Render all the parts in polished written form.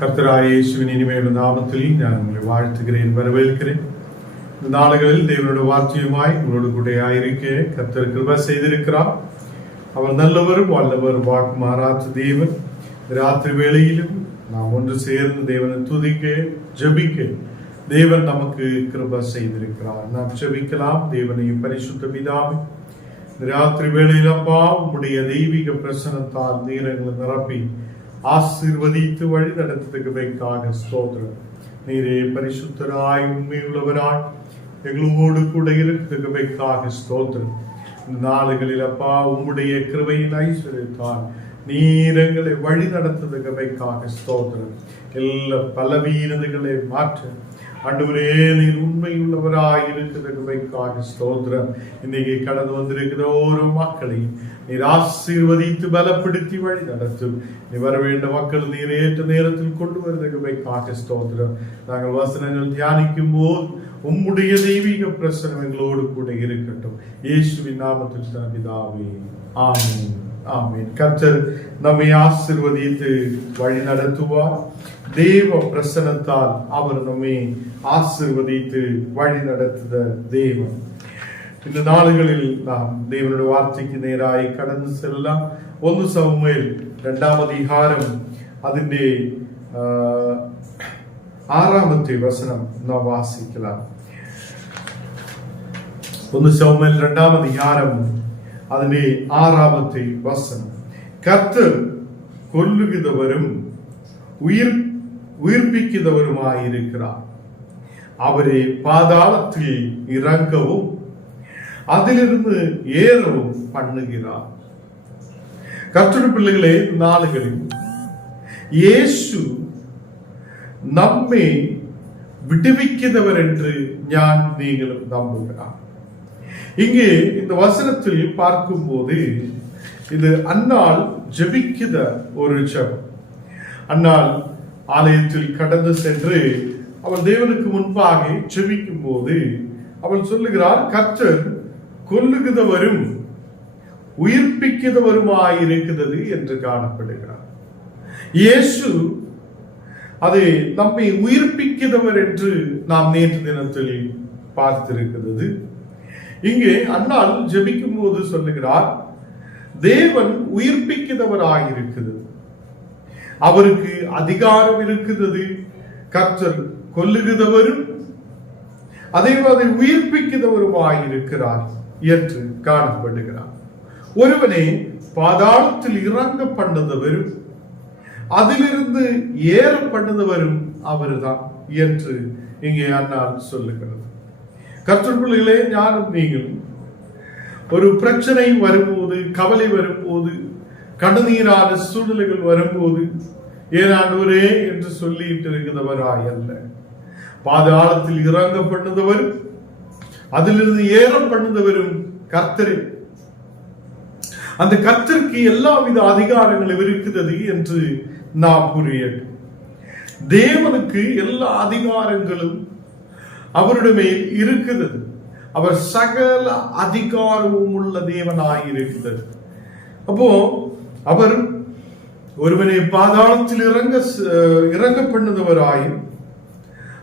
கர்த்தராகிய இயேசுவின் இனிமையான நாமத்தில் நான் உங்களை வாழ்த்துகிறேன், வரவேற்கிறேன். இந்த நாடுகளில் தேவனுடைய வார்த்தையுமாய் உங்களோடு கூட இருக்க கர்த்தர் கிருபை செய்திருக்கிறார். அவர் நல்லவர், வல்லவர், வாக்கு மாறாத தேவன். ராத்திரி வேளையிலும் நாம் ஒன்று சேர்ந்து தேவனை துதிக்க ஜெபிக்க தேவன் நமக்கு கிருபை செய்திருக்கிறார். நாம் ஜெபிக்கலாம். தேவனையும் பரிசுத்த பிதாவே, ராத்திரி வேளையில் அப்பா உம்முடைய தெய்வீக பிரசனத்தால் நீரங்களை நிரப்பி ஆசீர்வதித்து வழி நடத்துவதற்காக ஸ்தோத்திரம். நீரே பரிசுத்தராய் உண்மையுள்ளவராய் எங்களோடு கூட இருக்கிறதுக்காக ஸ்தோத்திரம். இந்த நாளுகளில் அப்பா உம்முடைய கிருபையின் ஐஸ்வர்யத்தால் நீர் எங்களை வழி நடத்துவதற்காக ஸ்தோத்திரம். எல்லா பலவீனதைகளை மாற்ற ஆண்டவரே நீர் உண்மையுள்ளவராய் இருக்கிறதுக்காக ஸ்தோத்திரம். இன்னைக்கு கடந்து வந்திருக்கிற ஒரு மக்களையும் நீர் ஆசீர்வதித்து பலப்படுத்தி வழி நடத்தும். நீ வர வேண்டிய மக்கள் நீர் ஏற்ற நேரத்தில் கொண்டு வருவதற்காக ஸ்தோத்திரம். நாங்கள் வசனங்கள் தியானிக்கும் போது உம்முடைய தெய்வீக பிரசனம் எங்களோடு கூட இருக்கட்டும். இயேசுவின் நாமத்தில் தான் பிதாவே, ஆமென், ஆமென். கர்த்தர் நம்மை ஆசீர்வதித்து வழி நடத்துவார். தேவ பிரசனத்தால் அவர் நம்மை ஆசீர்வதித்து வழி நடத்துத தேவன். இந்த நாடுகளில் நாம் தேவனுடைய வார்த்தைக்கு நேராய் கடந்து செல்லலாம். 1 சாமுவேல் 2ஆம் அதிகாரம் അതിന്റെ 6ാമത്തെ വചനം നാം വാസിக்கலாம். 1 സാമുവേൽ 2ആം அதிகாரம் അതിന്റെ 6ാമത്തെ വചനം. கர்த்தர் கொல்லுகிறவரும் உயிர்ப்பிக்கிறவருமாயிருக்கிறார். அவரை பாதாளத்தில் இறங்கவும் அதிலிருந்து ஏறவும் பண்ணுகிறார். கர்த்தருடைய பிள்ளைகளே, நாளுகளில் இயேசு நம்மை விடுவிக்கிறவர் என்று ஞான் நீங்களும் நம்புகிறார். இங்கே இந்த வசனத்தில் பார்க்கும் போது இது அன்னாள் ஜெபிக்கிற ஒரு ஜெபம். அன்னாள் ஆலயத்தில் கடந்து சென்று அவள் தேவனுக்கு முன்பாக ஜெபிக்கும் போது அவள் சொல்லுகிறார், கர்த்தர் கொல்லுகிறவரும் உயிர்ப்பிக்கிறவருமாயிருக்கிறது என்று காணப்படுகிறார். இயேசு அதை நம்மை உயிர்ப்பிக்கிறவர் என்று நாம் நேற்று தினத்தில் பார்த்திருக்கிறது. இங்கே அன்னாள் ஜெபிக்கும் போது சொல்லுகிறார், தேவன் உயிர்ப்பிக்கிறவராயிருக்கிறது, அவருக்கு அதிகாரம் இருக்கிறது. கர்த்தர் கொல்லுகிறவரும் அதே மாதிரி உயிர்ப்பிக்கிறவருமாயிருக்கிறார் என்று காணப்படுகிறார். ஒருவனை பாதாளத்தில் இறங்க பண்ணுதவரும் அதிலிருந்து ஏற பண்ணுதவரும் அவர்தான் என்று இங்கே அன்னாள் சொல்லுகிறது. கர்த்தர் பிள்ளைகளே, ஞானம் நீங்கள் ஒரு பிரச்சனை வரும்போது, கவலை வரும்போது, கண்ணீரான சூழ்நிலைகள் வரும்போது ஏனாண்டவரே என்று சொல்லிட்டு இருக்கிறவராய் அல்ல, பாதாளத்தில் இறங்க பண்ணுதவரும் அதிலிருந்து ஏற பண்ணுதவரும் கர்த்தரே. அந்த கர்த்தருக்கு எல்லாவித அதிகாரங்களும் இருக்கிறது என்று நாம் புரியட்டும். தேவனுக்கு எல்லா அதிகாரங்களும் அவருடைய மேல் இருக்கிறது. அவர் சகல அதிகாரமும் உள்ள தேவனாய் இருக்கிறது. அப்போ அவர் ஒருவனை பாதாளத்தில் இறங்க பண்ணுதவராயும்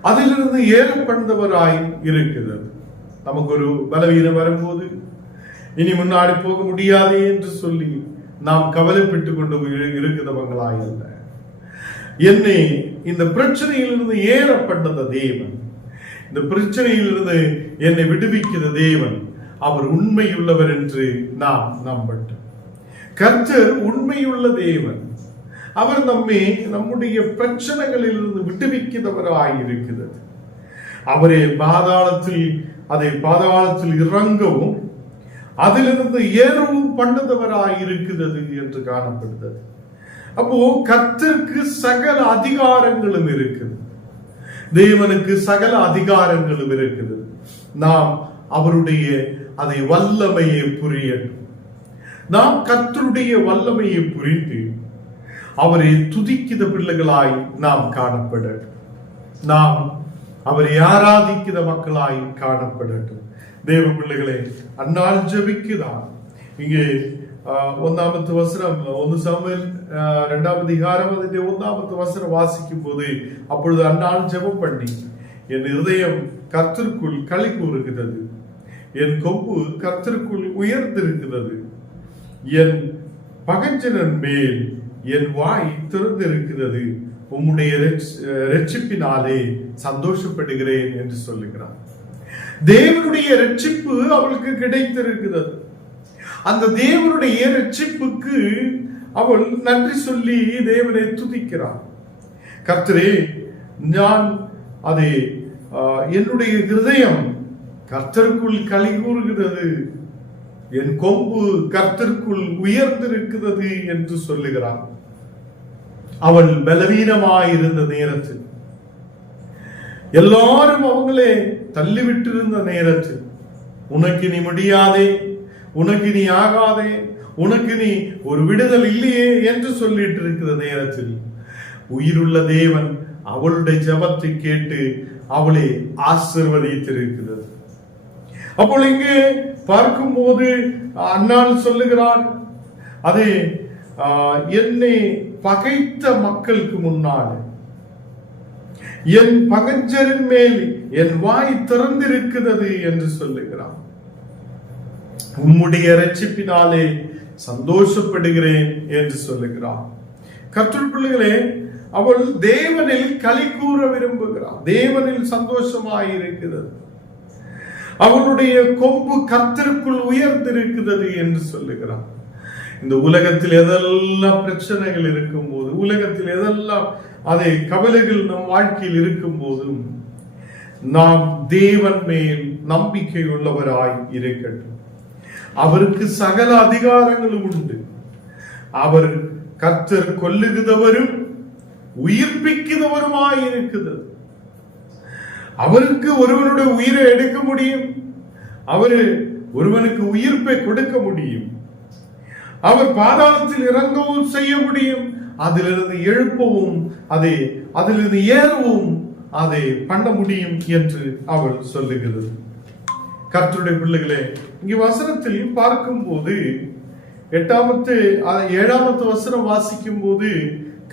அதிலிருந்து ஏற பண்ணுதவராயும் இருக்கிறது. நமக்கு ஒரு பலவீனம் வரும்போது இனி முன்னாடி போக முடியாது என்று சொல்லி நாம் கவலைப்பட்டுக் கொண்டு இருக்கிறவங்களாய் அல்ல, என்னை இந்த பிரச்சனையிலிருந்து ஏற பண்ணத தேவன், இந்த பிரச்சனையிலிருந்து என்னை விடுவிக்கிற தேவன், அவர் உண்மையுள்ளவர் என்று நாம் நம்பட்டும். கர்த்தர் உண்மையுள்ள தேவன். அவர் நம்முடைய பிரச்சனைகளிலிருந்து விடுவிக்கிறவராயிருக்கிறது. அவரே பாதாளத்தில் இறங்கவும் அதிலிருந்து ஏறவும் பண்ணுதவராயிருக்கிறது என்று காணப்படுகிறது. அப்போ கர்த்தருக்கு சகல அதிகாரங்களும் இருக்குது, தேவனுக்கு சகல அதிகாரங்களும் இருக்குது. நாம் அவருடைய அதை வல்லமையை புரியட்டும். நாம் கர்த்தருடைய வல்லமையை புரிந்து அவரை துதிக்கிற பிள்ளைகளாய் நாம் காணப்படட்டும். நாம் அவரை ஆராதிக்கிற மக்களாய் காணப்படட்டும். தேவ பிள்ளைகளே, அந்நாள் ஜெபிக்குதான். இங்கே ഒന്നാമത്തെ വസനം 1 സാമുവേൽ 2-ാം അധികാരം അതിന്റെ 1-ാമത്തെ വസനം വാസിക്കുമ്പോൾ அப்பொழுது அன்னாள் ஜெபம் பண்ணி என் இருதயம் கர்த்தருக்குள் களி கூறுகிறது, என் கொம்பு கர்த்தருக்குள் உயர்ந்திருக்கிறது, என் பகைஞரின் மேல் என் வாய் திறந்திருக்கிறது, உம்முடைய ரட்சிப்பினாலே சந்தோஷப்படுகிறேன் என்று சொல்லுகிறார். தேவனுடைய ரட்சிப்பு அவளுக்கு கிடைத்திருக்கிறது. அந்த தேவனுடைய ரட்சிப்புக்கு அவள் நன்றி சொல்லி தேவனை துதிக்கிறார். கர்த்தரே, நான் அதை என்னுடைய இருதயம் கர்த்தருக்குள் களி கூறுகிறது, என் கொம்பு கர்த்தருக்குள் உயர்ந்திருக்கிறது என்று சொல்லுகிறார். அவள் பலவீனமாயிருந்த நேரத்தில், எல்லாரும் அவங்களே தள்ளிவிட்டிருந்த நேரத்தில், உனக்கு நீ முடியாதே, உனக்கு நீ ஆகாதே, உனக்கு நீ ஒரு விடுதல் இல்லையே என்று சொல்லிட்டு இருக்கிற நேரத்தில் உயிருள்ள தேவன் அவளுடைய ஜெபத்தை கேட்டு அவளை ஆசீர்வதித்திருக்கிறது. அப்போ இங்கே பார்க்கும்போது அன்னாள் சொல்லுகிறார், அதே என்னை பகைத்த மக்களுக்கு முன்னால் என் பகைஞரின் மேல் என் வாய் திறந்திருக்கிறது என்று சொல்லுகிறார். உம்முடைய ரட்சிப்பினாலே சந்தோஷப்படுகிறேன் என்று சொல்லுகிறார். கர்த்தர் பிள்ளைகளே, அவள் தேவனில் களி கூற விரும்புகிறார், தேவனில் சந்தோஷமாயிருக்கிறது, அவளுடைய கொம்பு கர்த்தருக்குள் உயர்ந்திருக்கிறது என்று சொல்லுகிறார். இந்த உலகத்தில் எதெல்லாம் பிரச்சனைகள் இருக்கும் போது, உலகத்தில் எதெல்லாம் அதே கவலைகள் நம் வாழ்க்கையில் இருக்கும் போதும் நாம் தேவன் மேல் நம்பிக்கை உள்ளவராய் இருக்கட்டும். அவருக்கு சகல அதிகாரங்களும் உண்டு. அவர் கர்த்தர் கொல்லுகிறவரும் உயிர்ப்பிக்கிறவருமாய் இருக்கிறது. அவருக்கு ஒருவனுடைய உயிரை எடுக்க முடியும், அவரு ஒருவனுக்கு உயிர்ப்பை கொடுக்க முடியும், அவர் பாதாளத்தில் இறங்கவும் செய்ய முடியும், அதிலிருந்து எழுப்பவும் அதிலிருந்து ஏறவும் அதை பண்ண முடியும் என்று அவள் சொல்லுகிறது. கர்த்தருடைய பிள்ளைகளே, இங்கு வசனத்தில் பார்க்கும் போது 7வது வசனம் வாசிக்கும் போது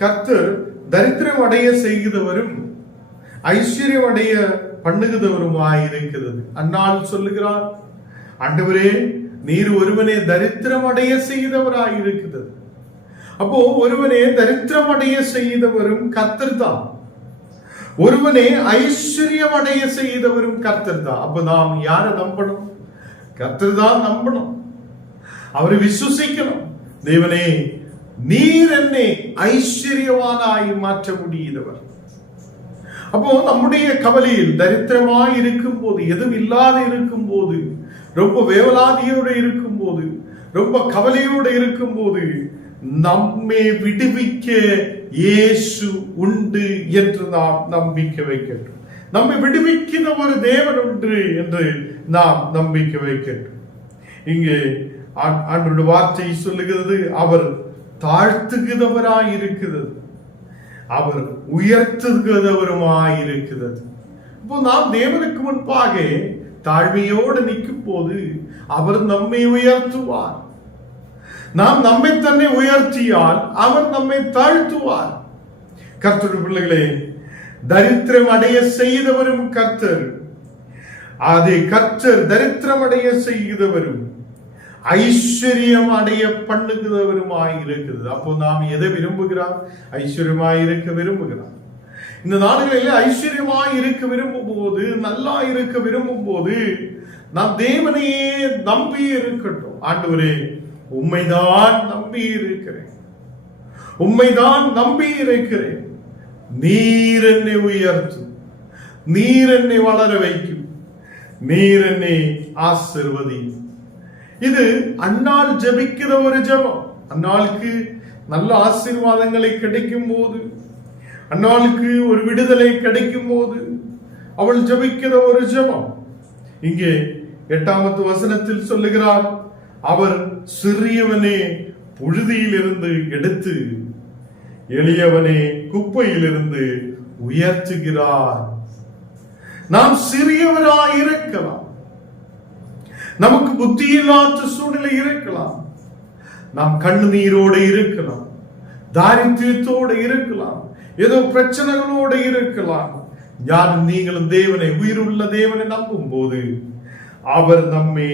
கர்த்தர் தரித்திரம் அடைய செய்கிறவரும் ஐஸ்வர்யம் அடைய பண்ணுகிறவருமாய் இருக்கிறது. அன்னாள் சொல்லுகிறார், ஆண்டவரே, நீர் ஒருவனே தரித்திரம் அடைய செய்தவராய் இருக்கிறது. அப்போ ஒருவனே தரித்திரம் அடைய செய்தவரும் கர்த்தர் தான், ஒருவனே ஐஸ்வர்யம் அடைய செய்தவரும் கர்த்தர் தான். அப்ப நாம் யாரை நம்பணும்? கர்த்தர் தான் நம்பணும், அவரை விசுவசிக்கணும். தேவனே, நீர் என்னை ஐஸ்வர்யவானாய் மாற்ற முடியுதவர். அப்போ நம்முடைய கவலையில் தரித்திரமாய் இருக்கும் போது, எதுவும் இல்லாத இருக்கும் போது, ரொம்ப வேவலாதியோடு இருக்கும் போது, ரொம்ப கவலையோடு இருக்கும் போது, நம்மை விடுவிக்க இயேசு உண்டு என்று நாம் நம்பிக்கை வைக்கட்டும். நம்மை விடுவிக்கிற ஒரு தேவன் உண்டு என்று நாம் நம்பிக்கை வைக்கட்டும். இங்கே ஆண்டவருடைய வார்த்தை சொல்லுகிறது, அவர் தாழ்த்துகிறவராய் இருக்கிறது, அவர் உயர்த்துகிறவருமாய் இருக்கிறது. இப்போ நாம் தேவனுக்கு முன்பாக தாழ்மையோடு நிற்கும் போது அவர் நம்மை உயர்த்துவார். நாம் நம்மை தன்னை உயர்த்தியால் அவர் நம்மை தாழ்த்துவார். கர்த்தருடைய பிள்ளைகளே, தரித்திரம் அடைய செய்தவரும் கர்த்தர், அதை கர்த்தர் தரித்திரம் அடைய செய்தவரும் ஐஸ்வர்யம் அடைய பண்ணுகிறவருமாய் இருக்கிறது. அப்போ நாம் எதை விரும்புகிறார்? ஐஸ்வர்யமாய் இருக்க விரும்புகிறார். இந்த நாடுகளில் ஐஸ்வர்யமாய் இருக்க விரும்பும் போது, நல்லா இருக்க விரும்பும் போது நாம் தேவனையே நம்பி இருக்கட்டும். ஆண்டவரே, உம்மைதான் நம்பி இருக்கிறேன், உம்மைதான் நம்பி இருக்கிறேன், நீர் என்னை உயர்த்தும், நீர் என்னை வளர வைக்கும், நீர் என்னை ஆசீர்வதி. இது அன்னாள் ஜெபிக்கிற ஒரு ஜெபம். அன்னாளுக்கு நல்ல ஆசீர்வாதங்களை கிடைக்கும் போது, அன்னாளுக்கு ஒரு விடுதலை கிடைக்கும் போது அவள் ஜெபிக்கிற ஒரு ஜெபம். இங்கே 8வது வசனத்தில் சொல்லுகிறார், அவர் சிறியவனே புழுதியில் இருந்து எடுத்து எளியவனே குப்பையிலிருந்து உயர்த்துகிறார். நாம் சிறியவராய் இருக்கலாம், நமக்கு புத்தி இல்லாத சூழ்நிலை இருக்கலாம், நாம் கண்ணீரோடு இருக்கலாம், தாரித்தியத்தோடு இருக்கலாம், ஏதோ பிரச்சனைகளோடு இருக்கலாம். யாரும் நீங்களும் தேவனை, உயிருள்ள தேவனை நம்பும் போது அவர் நம்மை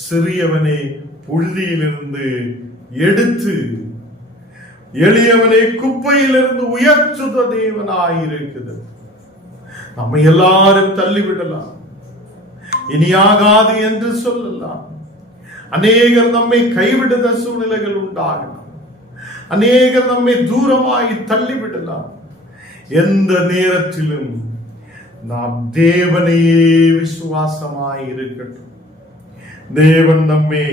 சிறியவனை புழுதியிலிருந்து எடுத்து எளியவனை குப்பையிலிருந்து உயர்த்துத தேவனாயிருக்குது. நம்மை எல்லாரும் தள்ளிவிடலாம், இனியாகாது என்று சொல்லலாம். அநேகர் நம்மை கைவிடுத சூழ்நிலைகள் உண்டாகலாம், அநேகர் நம்மை தூரமாய் தள்ளிவிடலாம். எந்த நேரத்திலும் நாம் தேவனையே விசுவாசமாய் இருக்கட்டும். தேவன் நம்மை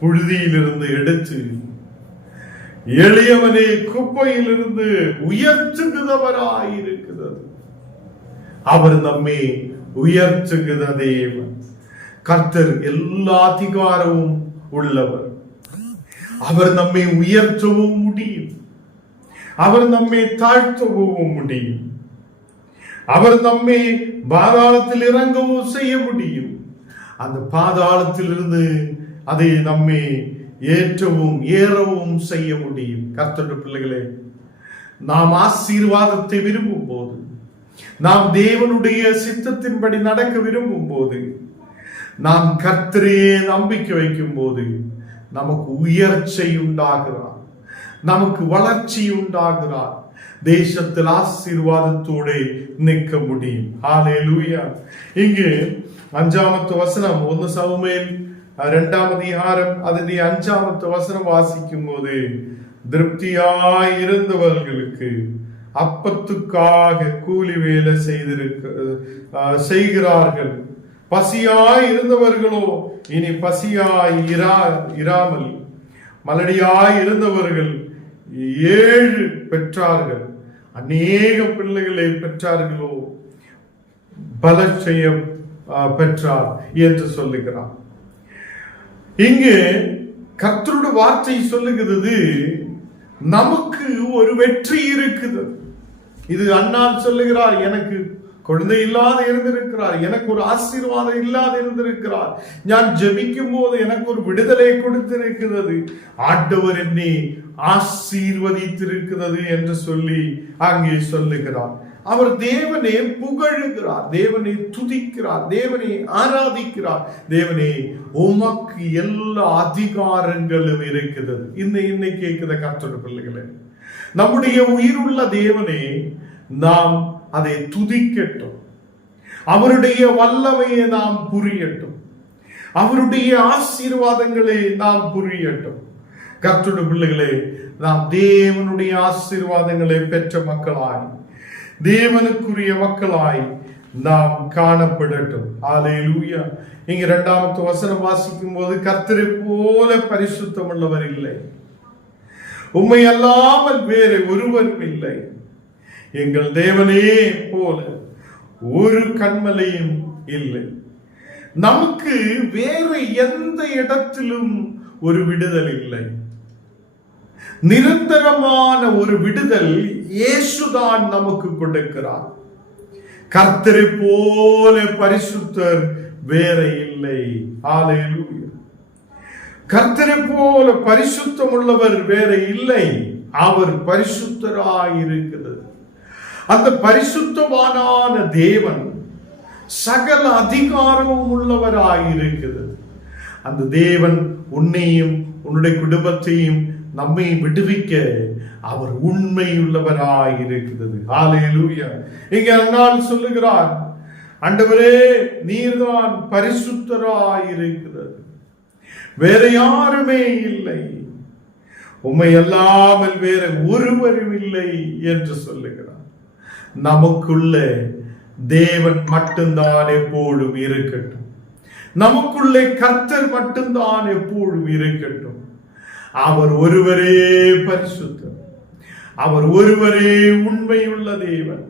புழுதியிலிருந்து எடுத்து எளியவனை குப்பையிலிருந்து உயர்த்துகிறவராயிருக்கிறது. அவர் நம்மை உயர்த்துகிற தேவன். கர்த்தர் எல்லா அதிகாரமும் உள்ளவர். அவர் நம்மை உயர்த்தவும் முடியும், அவர் நம்மை தாழ்த்தவும் முடியும், அவர் நம்மை பாதாளத்தில் இறங்கவும் செய்ய முடியும். அந்த பாதாளத்திலிருந்து அதை நம்மை ஏற்றவும் ஏறவும் செய்ய முடியும். கர்த்தருடைய பிள்ளைகளே, நாம் ஆசீர்வாதத்தை விரும்பும் போது, நாம் தேவனுடைய சித்தத்தின்படி நடக்க விரும்பும் போது, நாம் கர்த்தரையே நம்பிக்கை வைக்கும் போது நமக்கு உயர்ச்சி உண்டாகிறார், நமக்கு வளர்ச்சி உண்டாகிறார். தேசத்தில் ஆசீர்வாதத்தோடு நிற்க முடியும். ஹல்லேலூயா. இங்கு 5வது வசனம் 1 சாமுவேல் 2ஆம் அதிகாரம் அதனுடைய 5வது வசனம் வாசிக்கும் போது, திருப்தியாய் இருந்தவர்களுக்கு அப்பத்துக்காக கூலி வேலை செய்கிறார்கள். பசியாய் இருந்தவர்களோ இனி பசியாய் இராமல், மலடியாய் இருந்தவர்கள் 7 பெற்றார்கள். அநேக பிள்ளைகளை பெற்றார்களோ பலச்செய்ய பெற்றார் என்று சொல்லுகிறார். இங்கு கர்த்தருடைய வார்த்தை சொல்லுகிறது, நமக்கு ஒரு வெற்றி இருக்குது. இது அண்ணான் சொல்லுகிறார், எனக்கு குழந்தை இல்லாத இருந்திருக்கிறார், எனக்கு ஒரு ஆசீர்வாதம் இல்லாத இருந்திருக்கிறார், நான் ஜெபிக்கும் போது எனக்கு ஒரு விடுதலை கொடுத்திருக்கிறது, ஆண்டவர் என்னை ஆசீர்வதித்திருக்கிறது என்று சொல்லி அங்கே சொல்லுகிறார். அவர் தேவனை புகழுகிறார், தேவனை துதிக்கிறார், தேவனை ஆராதிக்கிறார். தேவனே, உமக்கு எல்லா அதிகாரங்களும் இருக்கிறது. இன்னை கேட்கிற கர்த்தருடைய பிள்ளைகளே, நம்முடைய உயிருள்ள தேவனே, நாம் அதை துதிக்கட்டும், அவருடைய வல்லமையை நாம் புரியட்டும், அவருடைய ஆசீர்வாதங்களை நாம் புரியட்டும். கர்த்தருடைய பிள்ளைகளே, நாம் தேவனுடைய ஆசீர்வாதங்களை பெற்ற மக்களாய், தேவனுக்குரிய மக்களாய் நாம் காணப்படட்டும். ஹல்லேலூயா. இங்க 2வது வசனம் வாசிக்கும் போது, கர்த்தரை போல பரிசுத்தம் உள்ளவர் இல்லை, உம்மை அல்லாமல் வேறு ஒருவரும் இல்லை, எங்கள் தேவனே போல ஒரு கன்மலையும் இல்லை. நமக்கு வேறு எந்த இடத்திலும் ஒரு விடுதல் இல்லை. நிரந்தரமான ஒரு விடுதல் இயேசுதான் நமக்கு கொடுக்கிறார். கர்த்தரை போல பரிசுத்தர் வேற இல்லை. ஹல்லேலூயா. கர்த்தரை போல பரிசுத்தம் உள்ளவர் வேற இல்லை, அவர் பரிசுத்தராய் இருக்கிறது. அந்த பரிசுத்தவானான தேவன் சகல அதிகாரமும் உள்ளவராய் இருக்கிறது. அந்த தேவன் உன்னையும் உன்னுடைய குடும்பத்தையும் நம்மை விடுவிக்க அவர் உண்மையுள்ளவராய் இருக்கிறது. ஹல்லேலூயா. இங்க அண்ணான் சொல்லுகிறார், ஆண்டவரே, நீர்தான் பரிசுத்தராய் இருக்கிறது, வேற யாருமே இல்லை, உம்மை அல்லாமல் வேற ஒருவரும் இல்லை என்று சொல்லுகிறார். நமக்குள்ள தேவன் மட்டும்தான் எப்போதும் இருக்கட்டும், நமக்குள்ளே கர்த்தர் மட்டும்தான் எப்போதும் இருக்கட்டும். அவர் ஒருவரே பரிசுத்தர், அவர் ஒருவரே உண்மையுள்ள தேவன்,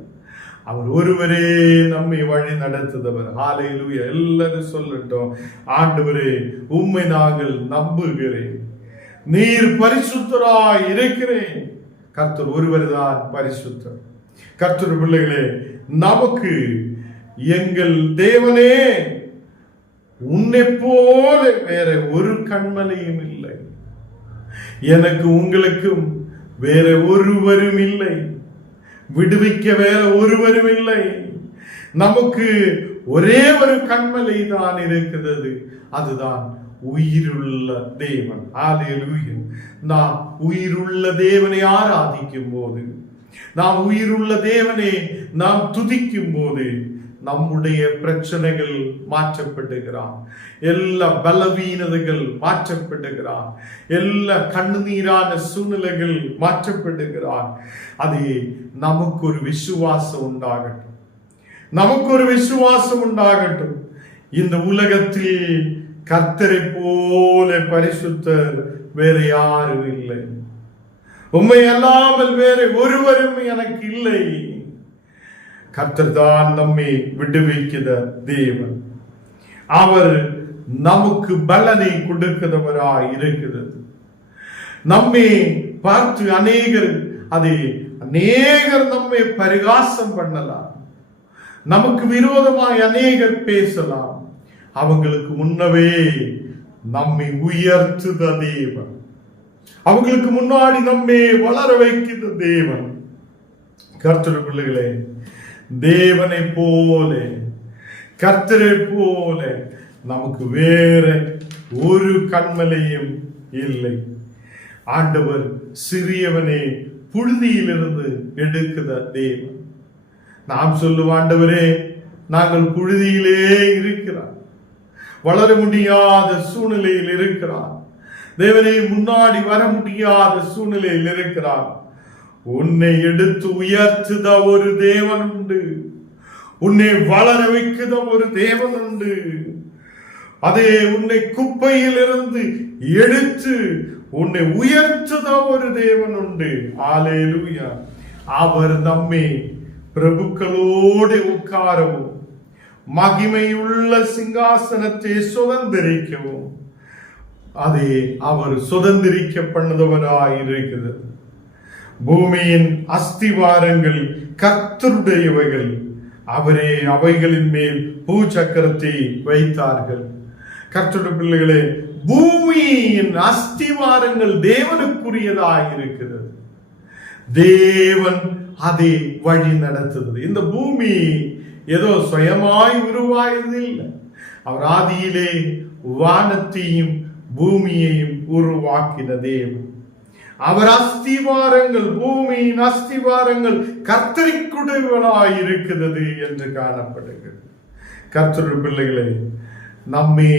அவர் ஒருவரே நம்மை வழி நடத்துதவர். ஹல்லேலூயா. எல்லாரும் சொல்லட்டும், ஆண்டவரே, உம்மை நாங்கள் நம்புகிறேன், நீர் பரிசுத்தராய் இருக்கிறேன். கர்த்தர் ஒருவர் தான் பரிசுத்தர். கர்த்தர் பிள்ளைகளே, நமக்கு எங்கள் தேவனே, உன்னை போல வேற ஒரு கன்மலையும் இல்லை, எனக்கு உங்களுக்கும் வேற ஒருவரும் இல்லை, விடுவிக்க வேற ஒருவரும் இல்லை. நமக்கு ஒரே ஒரு கண்மலை தான் இருக்கிறது, அதுதான் உயிருள்ள தேவன். ஹல்லேலூயா. நாம் உயிருள்ள தேவனை ஆராதிக்கும் போது, நாம் உயிருள்ள தேவனை நாம் துதிக்கும் போது நம்முடைய பிரச்சனைகள் மாற்றப்படுகிறான், எல்லா பலவீனதைகள் மாற்றப்படுகிறான், எல்லா கண்ணீரான சூழ்நிலைகள் மாற்றப்படுகிறான். அது நமக்கு ஒரு விசுவாசம் உண்டாகட்டும், நமக்கு ஒரு விசுவாசம் உண்டாகட்டும். இந்த உலகத்தில் கர்த்தரை போல பரிசுத்தர் வேற யாரும் இல்லை, உம்மை அல்லாமல் வேற ஒருவரும் எனக்கு இல்லை. கர்த்தர் தான் நம்மை விடுவிக்கிற தேவன். அவர் நமக்கு பலனை கொடுக்கிறவராய் இருக்கிறது. நம்மை பார்த்து அநேகர் நம்மை பரிகாசம் பண்ணலாம், நமக்கு விரோதமாய் அநேகர் பேசலாம். அவங்களுக்கு முன்னவே நம்மை உயர்த்துத தேவன், அவங்களுக்கு முன்னாடி நம்மை வளர வைக்கிற தேவன். கர்த்தர் பிள்ளைகளே, தேவனை போல கர்த்தரை போல நமக்கு வேற ஒரு கண்மலையும் இல்லை. ஆண்டவர் சிறியவனே புழுதியிலிருந்து எடுக்கிற தேவன். நாம் சொல்லுவோம், ஆண்டவரே நாங்கள் புழுதியிலே இருக்கிறோம், வளர முடியாத சூழ்நிலையில் இருக்கிறார், தேவனை முன்னாடி வர முடியாத சூழ்நிலையில் இருக்கிறார். உன்னை எடுத்து உயர்த்துத ஒரு தேவன் உண்டு, உன்னை வளர வைக்குத ஒரு தேவன் உண்டு. அதே உன்னை குப்பையில் இருந்து எடுத்து உன்னை உயர்த்துத ஒரு தேவன் உண்டு. ஹல்லேலூயா. அவர் நம்மை பிரபுக்களோடு உட்காரவும் மகிமையுள்ள சிங்காசனத்தை சுதந்திரிக்கவும் அதை அவர் சுதந்திரிக்க பண்ணதவராய் இருக்கிறது. பூமியின் அஸ்திவாரங்கள் கர்த்தருடையவைகள், அவரே அவைகளின் மேல் பூச்சக்கரத்தை வைத்தார்கள். கர்த்தருடைய பிள்ளைகளே, பூமியின் அஸ்திவாரங்கள் தேவனுக்குரியதாய் இருக்கிறது. தேவன் அதை வழி நடத்துகிறது. இந்த பூமி ஏதோ சுயமாய் உருவாயது இல்லை. அவர் ஆதியிலே வானத்தையும் பூமியையும் உருவாக்கின தேவன். அவர் அஸ்திவாரங்கள், பூமியின் அஸ்திவாரங்கள் கர்த்தருக்குடையவளாய் இருக்கிறது என்று காணப்படுகிறது. கர்த்தருடைய பிள்ளைகளே, நம்மை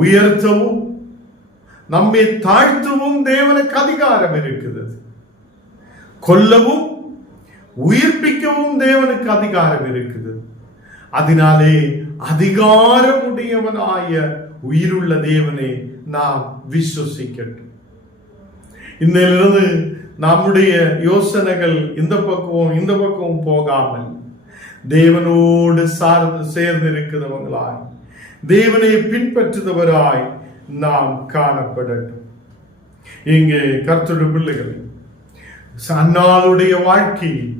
உயர்த்தவும் நம்மை தாழ்த்தவும் தேவனுக்கு அதிகாரம் இருக்கிறது. கொல்லவும் உயிர்ப்பிக்கவும் தேவனுக்கு அதிகாரம் இருக்குது. அதனாலே அதிகாரம் உடையவனாய உயிருள்ள தேவனை நாம் விசுவசிக்கட்டும். இன்னிலிருந்து நம்முடைய யோசனைகள் இந்த பக்கமும் போகாமல் தேவனோடு சேர்ந்து இருக்கிறவங்களாய், தேவனை பின்பற்றுபவராய் நாம் காணப்படட்டும். இங்கே கர்த்தருடைய பிள்ளைகள், அன்னாளுடைய வாழ்க்கையில்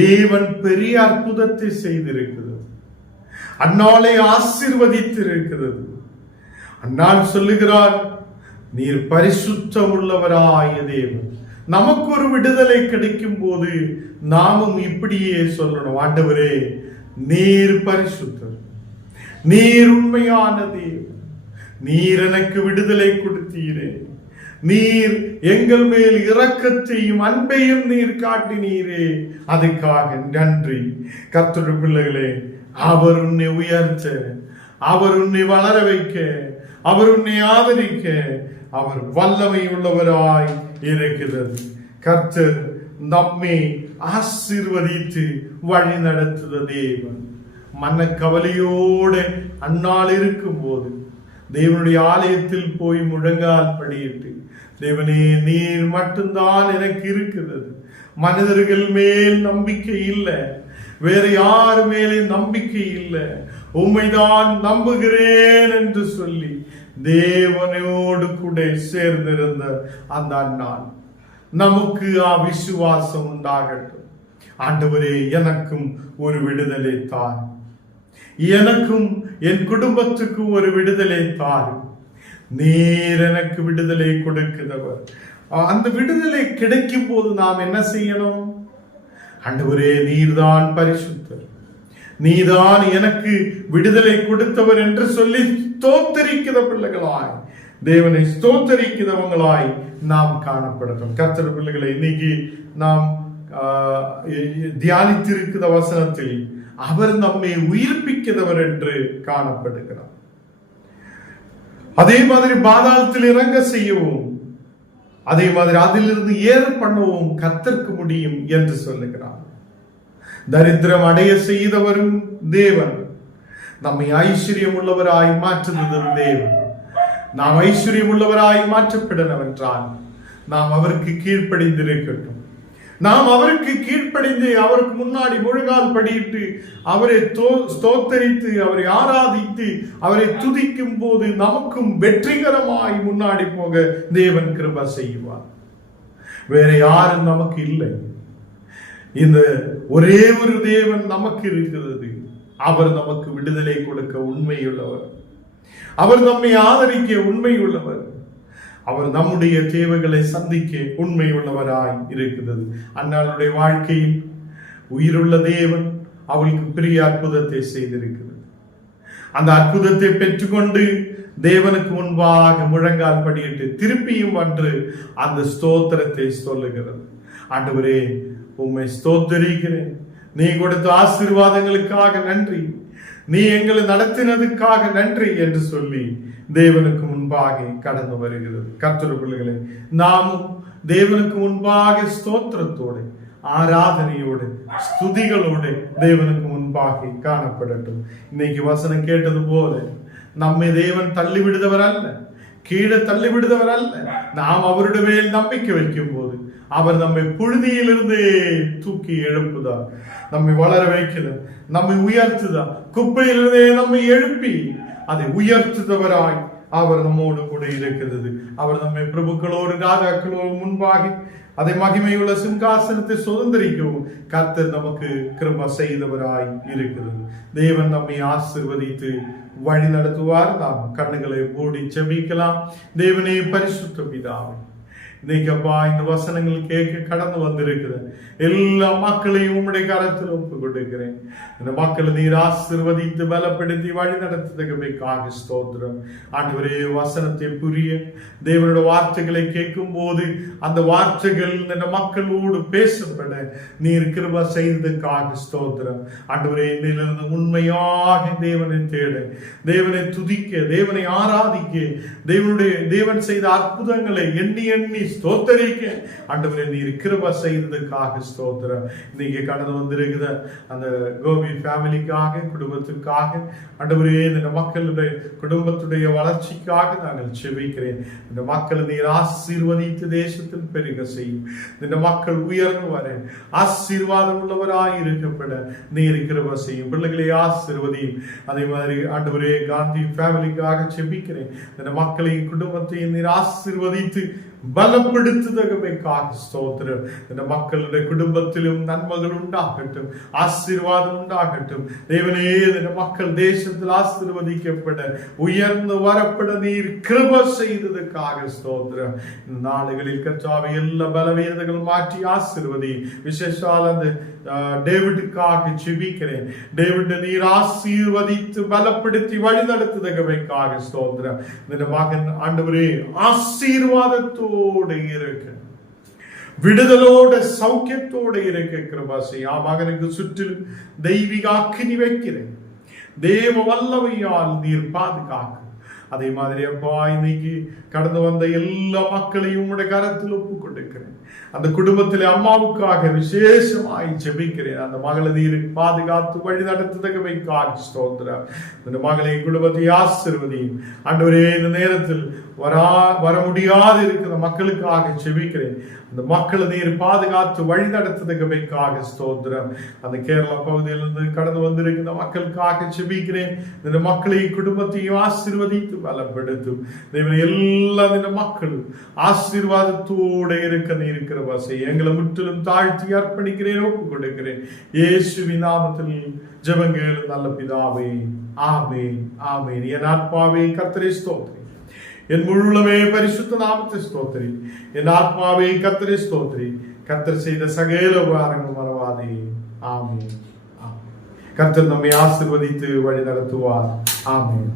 தேவன் பெரிய அற்புதத்தை செய்திருக்கிறது. அன்னாளை ஆசீர்வதித்திருக்கிறது. அன்னாள் சொல்லுகிறார், நீர் பரிசுத்தம் உள்ளவராய தேவன். நமக்கு ஒரு விடுதலை கிடைக்கும் போது நாமும் இப்படியே சொல்லணும், ஆண்டவரே நீர் பரிசுத்தர், நீர் உண்மையான தேவன், நீர் எனக்கு விடுதலை கொடுத்தீரே, நீர் எங்கள் மேல் இரக்கத்தையும் அன்பையும் நீர் காட்டினீரே, அதுக்காக நன்றி. கர்த்தருடைய பிள்ளைகளே, அவர் உன்னை உயர்த்த, அவர் உன்னை வளர வைக்க, அவர் உன்னை ஆதரிக்க அவர் வல்லமை உள்ளவராய் இருக்கிறது. கர்த்தர் நம்மை ஆசீர்வதித்து வழி நடத்துத தேவன். மனக்கவலையோடு அந்நாள் இருக்கும் போது தேவனுடைய ஆலயத்தில் போய் முழங்கால் படியிட்டு, தேவனே நீர் மட்டும்தான் எனக்கு இருக்கிறது, மனிதர்கள் மேல் நம்பிக்கை இல்லை, வேற யார் மேலே நம்பிக்கை இல்லை, உம்மைதான் நம்புகிறேன் என்று சொல்லி தேவனோடு கூட சேர்ந்திருந்த அந்த நாள் நமக்கு விசுவாசம் உண்டாகட்டும். ஆண்டவரே எனக்கும் ஒரு விடுதலை தார், எனக்கும் என் குடும்பத்துக்கு ஒரு விடுதலை தார். நீர் எனக்கு விடுதலை கொடுக்கிறவர். அந்த விடுதலை கிடைக்கும் போது நாம் என்ன செய்யணும்? ஆண்டவரே, நீர்தான் பரிசுத்தர், நீதான் எனக்கு விடுதலை கொடுத்தவர் என்று சொல்லி ஸ்தோத்தரிக்கிற பிள்ளைகளாய், தேவனை ஸ்தோத்தரிக்கிறவங்களாய் நாம் காணப்படட்டும். கர்த்தர் பிள்ளைகளை, இன்னைக்கு நாம் தியானித்திருக்கிற வசனத்தில் அவர் நம்மை உயிர்ப்பிக்கிறவர் என்று காணப்படுகிறார். அதே மாதிரி பாதாளத்தில் இறங்க செய்யவும், அதே மாதிரி அதிலிருந்து ஏற பண்ணவும் கர்த்தருக்கு முடியும் என்று சொல்லுகிறார். தரித்திரம் அடைய செய்தவரும் தேவன், நம்மை ஐஸ்வர்யம் உள்ளவராய் மாற்றுவதும் தேவன். நாம் ஐஸ்வர்யம் உள்ளவராய் மாற்றப்படணும் என்றால் நாம் அவருக்கு கீழ்ப்படிந்திருக்கட்டும். நாம் அவருக்கு கீழ்ப்படிந்து அவருக்கு முன்னாடி முழங்கால் படியிட்டு அவரை ஸ்தோத்தரித்து அவரை ஆராதித்து அவரை துதிக்கும் போது நமக்கும் வெற்றிகரமாய் முன்னாடி போக தேவன் கிருபை செய்வார். வேற யாரும் நமக்கு இல்லை. இந்த ஒரே ஒரு தேவன் நமக்கு இருக்கிறது. அவர் நமக்கு விடுதலை கொடுக்க உண்மையுள்ளவர், அவர் நம்மை ஆதரிக்க உண்மையுள்ளவர், அவர் நம்முடைய தேவைகளை சந்திக்க உண்மை உள்ளவராய் இருக்கிறது. அன்னாளுடைய வாழ்க்கையில் உயிருள்ள தேவன் அவளுக்கு பெரிய அற்புதத்தை செய்திருக்கிறது. அந்த அற்புதத்தை பெற்றுக்கொண்டு தேவனுக்கு முன்பாக முழங்கால் படியிட்டு திருப்பியும் அன்று அந்த ஸ்தோத்திரத்தை சொல்லுகிறது. ஆண்டவரே, உம்மை ஸ்தோத்தரிக்கிறேன், நீ கொடுத்த ஆசீர்வாதங்களுக்காக நன்றி, நீ எங்களை நடத்தினதுக்காக நன்றி என்று சொல்லி தேவனுக்கு முன்பாக கடந்து வருகிறது. கர்த்தர் பிள்ளைகளை, நாமும் தேவனுக்கு முன்பாக ஸ்தோத்திரத்தோடு ஆராதனையோடு ஸ்துதிகளோடு தேவனுக்கு முன்பாக காணப்படட்டும். இன்னைக்கு வசனம் கேட்டது போல நம்மை தேவன் தள்ளிவிடுதவர் அல்ல, கீழே தள்ளிவிடுதவர் அல்ல. நாம் அவருடைய மேல் நம்பிக்கை வைக்கும் போது அவர் நம்மை புழுதியிலிருந்து தூக்கி எழுப்புதார், நம்மை வளர வைக்கிறார், நம்மை உயர்த்துதார். குப்பையிலிருந்தே நம்மை எழுப்பி அதை உயர்த்துதவராய் அவர் நம்மோடு கூட இருக்கிறது. அவர் நம்மை பிரபுக்களோடு ராஜாக்களோடு முன்பாக அதை மகிமையுள்ள சிங்காசனத்தை சுதந்திரிக்கவும் கர்த்தர் நமக்கு கிருபை செய்தவராய் இருக்கிறது. தேவன் நம்மை ஆசீர்வதித்து வழி நடத்துவார். நாம் கண்ணுகளை மூடி ஜெபிக்கலாம். தேவனே, பரிசுத்த பிதாவே, இன்னைக்கு அப்பா இந்த வசனங்கள் கேட்க கடந்து வந்திருக்கிற எல்லா மக்களையும் உம்முடைய கரத்தில் ஒப்பு கொடுக்கிறேன். இந்த மக்களை நீர் ஆசீர்வதித்து பலப்படுத்தி வழி நடத்துவதற்காக ஸ்தோத்திரம். ஆண்டவரே, வசனத்தை புரிய தேவனுடைய வார்த்தைகளை கேட்கும் போது அந்த வார்த்தைகள் இந்த மக்களோடு பேசப்பட நீர் கிருபை செய்ததற்காக ஸ்தோத்திரம். ஆண்டவரே, இதிலிருந்து உண்மையாக தேவனை தேட, தேவனை துதிக்க, தேவனை ஆராதிக்க, தேவன் செய்த அற்புதங்களை எண்ணி எண்ணி ஸ்தோத்தரிக்க ஆண்டவரே நீர் கிருபை செய்ததற்காக ஸ்தோத்திரம். இன்னைக்கு கடந்து வந்திருக்கிற அந்த கோபி ஃபேமிலிக்காக, குடும்பத்திற்காக ஆண்டவரே, இந்த மக்களுடைய குடும்பத்துடைய வளர்ச்சிக்காக நாங்கள் செபிக்கிறேன். இந்த மக்களை நீர் ஆசீர்வதித்து தேசத்தில் பெருக செய்யும். இந்த மக்கள் உயர்ந்து வர ஆசீர்வாதம் உள்ளவராய் இருக்கப்பட நீர் கிருபை செய்யும். பிள்ளைகளை ஆசீர்வதியும். அதே மாதிரி ஆண்டவரே, காந்தி ஃபேமிலிக்காக செபிக்கிறேன். இந்த மக்களையும் குடும்பத்தையும் நீர் ஆசீர்வதித்து பலப்படுத்துவதற்காக ஸ்தோத்திரம். இந்த மக்களுடைய குடும்பத்திலும் நன்மைகள் உண்டாகட்டும், ஆசீர்வாதம் உண்டாகட்டும். தேவனே, இந்த மக்கள் தேசத்தில் ஆசீர்வதிக்கப்பட உயர்ந்து வரப்பட நீர் கிருபை செய்ததற்காக ஸ்தோத்திரம். இந்த நாடுகளில் கர்த்தாவே எல்லா பலவீனங்கள் மாற்றி ஆசீர்வதி. விசேஷால் அந்த டேவிடுக்காக ஜெபிக்கிறேன். டேவிட் நீர் ஆசீர்வதித்து பலப்படுத்தி வழி நடத்துவதற்காக ஸ்தோத்திரம். இந்த மகன் ஆண்டவரே ஆசீர்வாதத்தோடு இருக்க, விடுதலோட சௌக்கியத்தோடு இருக்க கிருபை செய்ய. மகனுக்கு சுற்றிலும் தெய்வீக அக்கினி வைக்கிறேன். தேவ வல்லமையால் நீர் பாதுகாக்க. அதே மாதிரி அப்பா, இன்னைக்கு கடந்து வந்த எல்லா மக்களையும் உங்களுடைய கரத்தில் ஒப்பு கொடுக்கிறேன். அந்த குடும்பத்திலே அம்மாவுக்காக விசேஷமாய் ஜெபிக்கிறேன். அந்த மகளை நீர் பாதுகாத்து வழி நடத்துவதற்காக ஸ்தோத்திரம். இந்த மகளை குடும்பத்தை ஆசீர்வதியும். ஆண்டவரே, இந்த நேரத்தில் வர முடியாது இருக்கிற மக்களுக்காக ஜெபிக்கிறேன். அந்த மக்களை நீர் பாதுகாத்து வழி நடத்துவதற்காக ஸ்தோத்திரம். அந்த கேரளா பகுதியிலிருந்து கடந்து வந்திருக்கிற மக்களுக்காக ஜெபிக்கிறேன். இந்த மக்களை குடும்பத்தையும் ஆசீர்வதித்து பலப்படுத்தும். எல்லா மக்களும் ஆசீர்வாதத்தோடு இருக்க நீர் வாசி. எங்களை முற்றிலும் தாழ்த்தி அர்ப்பணிக்கிறேன், ஒப்பு கொடுக்கிறேன். இயேசுவின் நாமத்தில் ஜெபங்கள் நல்ல பிதாவே, ஆமென், ஆமென். என் ஆத்மாவே கர்த்தரை ஸ்தோத்திரி. என் முழுமே பரிசுத்த நாமத்தை ஸ்தோத்திரி. என் ஆத்மாவை கர்த்தரை ஸ்தோத்திரி. கர்த்தர் செய்த சகல உபகாரங்கள் மறவாதே. ஆமென். கர்த்தர் நம்மை ஆசீர்வதித்து வழி நடத்துவார். ஆமென்.